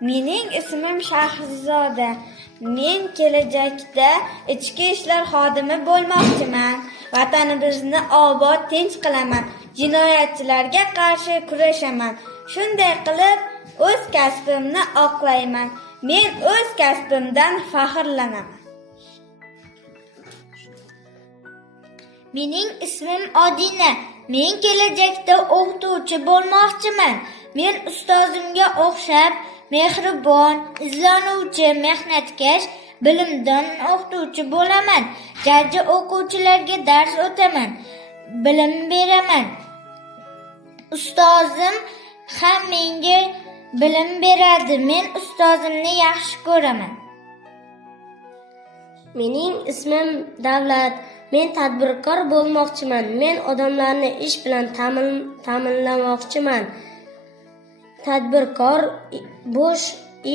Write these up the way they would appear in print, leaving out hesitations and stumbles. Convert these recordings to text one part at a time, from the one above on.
Mening ismim Shahzoda. Men kelajakda ichki ishlar xodimi bo'lmoqchiman. Vatanimizni obod, tinch qilaman. Jinoyatchilarga qarshi kurashaman. Shunday qilib, o'z kasbimni oqlayman. Men o'z kasbimdan faxrlanaman. Mening ismim Odina. Men kelajakda o'qituvchi bo'lmoqchiman. Men ustozimga o'xshab mehribon, izlanuvchi, mehnatkash, bilimdon o'qituvchi bo'laman. Jajji o'quvchilarga dars o'taman, bilim beraman. Ustozim ham menga bilim beradi. Men ustozimni yaxshi ko'raman. Mening ismim Davlat. Men tadbirkor bo'lmoqchiman. Men odamlarni ish bilan ta'minlamoqchiman. Tadbirkor bo'sh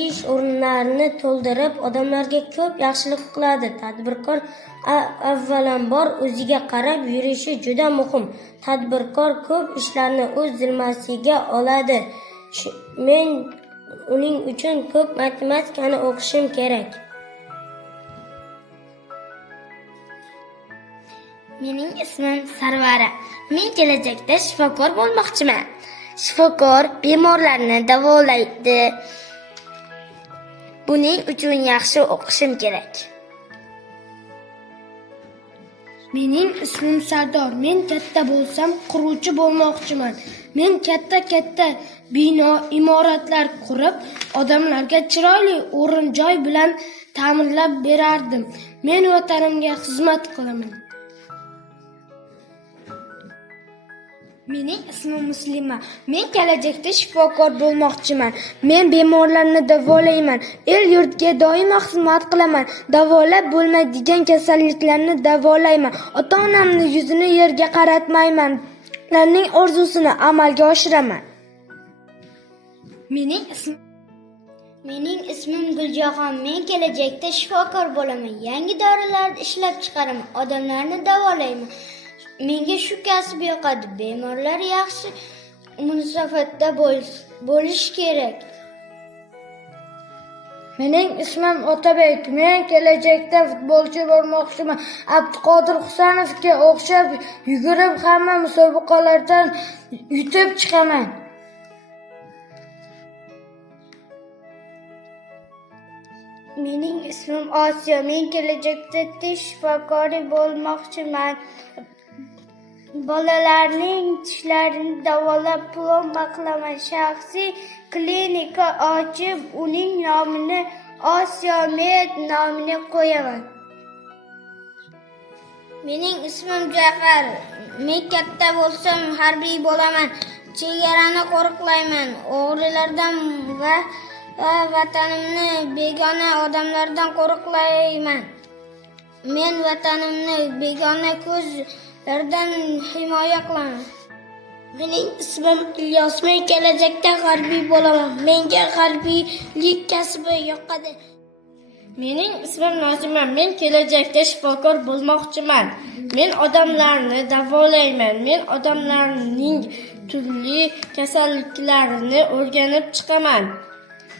ish o'rinlarini to'ldirib, odamlarga ko'p yaxshilik qiladi. Tadbirkor avvalambor o'ziga qarab yurishi juda muhim. Tadbirkor ko'p ishlarni o'z zimmasiga oladi. Men uning uchun ko'p matematikani o'qishim kerak. Mening ismim Sarvara. Men kelajakda shifokor bo'lmoqchiman. Shifokor bemorlarni davolaydi. Buning uchun yaxshi o'qishim kerak. Mening ismim Sardor. Men katta bo'lsam quruvchi bo'lmoqchiman. Men katta bino, imoratlar qurib, odamlarga chiroyli o'rin-joy bilan ta'minlab berardim. Men vatanimga xizmat qilaman. Mening ismim Muslima. Men kelajakda shifokor bo'lmoqchiman. Men bemorlarni davolayman. El yurtga doimo xizmat qilaman. Davolab bo'lmaydigan kasalliklarni davolayman. Ota-onamni yuzini yerga qaratmayman. Ularning orzusini amalga oshiraman. Mening ismim Guljahon. Men kelajakda shifokor bo'laman. Yangi dorilarni ishlab chiqaraman. Odamlarni davolayman. Menga shu kasb yoqadi. Bemorlar yaxshi munosabatda bo'lish kerak. Mening ismim Otabek. Men kelajakda futbolchi bo'lmoqchiman. Abduqodir Husanovga o'xshab yugurib hamma musobaqalardan yutib chiqaman. Mening ismim Osiyo. Men kelajakda tish shifokori bo'lmoqchiman. Bolalarning tishlarini davolab plomba qilaman. Shaxsiy klinika ochib, uning nomini Osiyo Med nomini qo'yaman. Mening ismim Jafar. Men katta bo'lsam harbiy bo'laman. Chegarani qo'riqlayman. O'g'rilardan va vatanimni begona odamlardan qo'riqlayman. Men vatanimni begona ko'zlardan himoya qilaman. Mening ismim Ilyos. Men kelajakda harbiy bo'laman. Menga harbiylik kasbi yoqadi. Mening ismim Nozima. Men kelajakda shifokor bo'lmoqchiman. Men odamlarni davolayman. Men odamlarning turli kasalliklarini o'rganib chiqaman.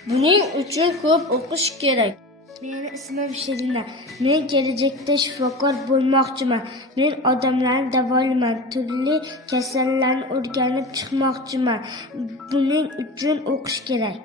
Buning uchun ko'p o'qish kerak. Mening ismim Shirina. Men kelajakda shifokor bo'lmoqchiman. Men odamlarni davolayman. Turli kasallarni o'rganib chiqmoqchiman. Buning uchun o'qish kerak.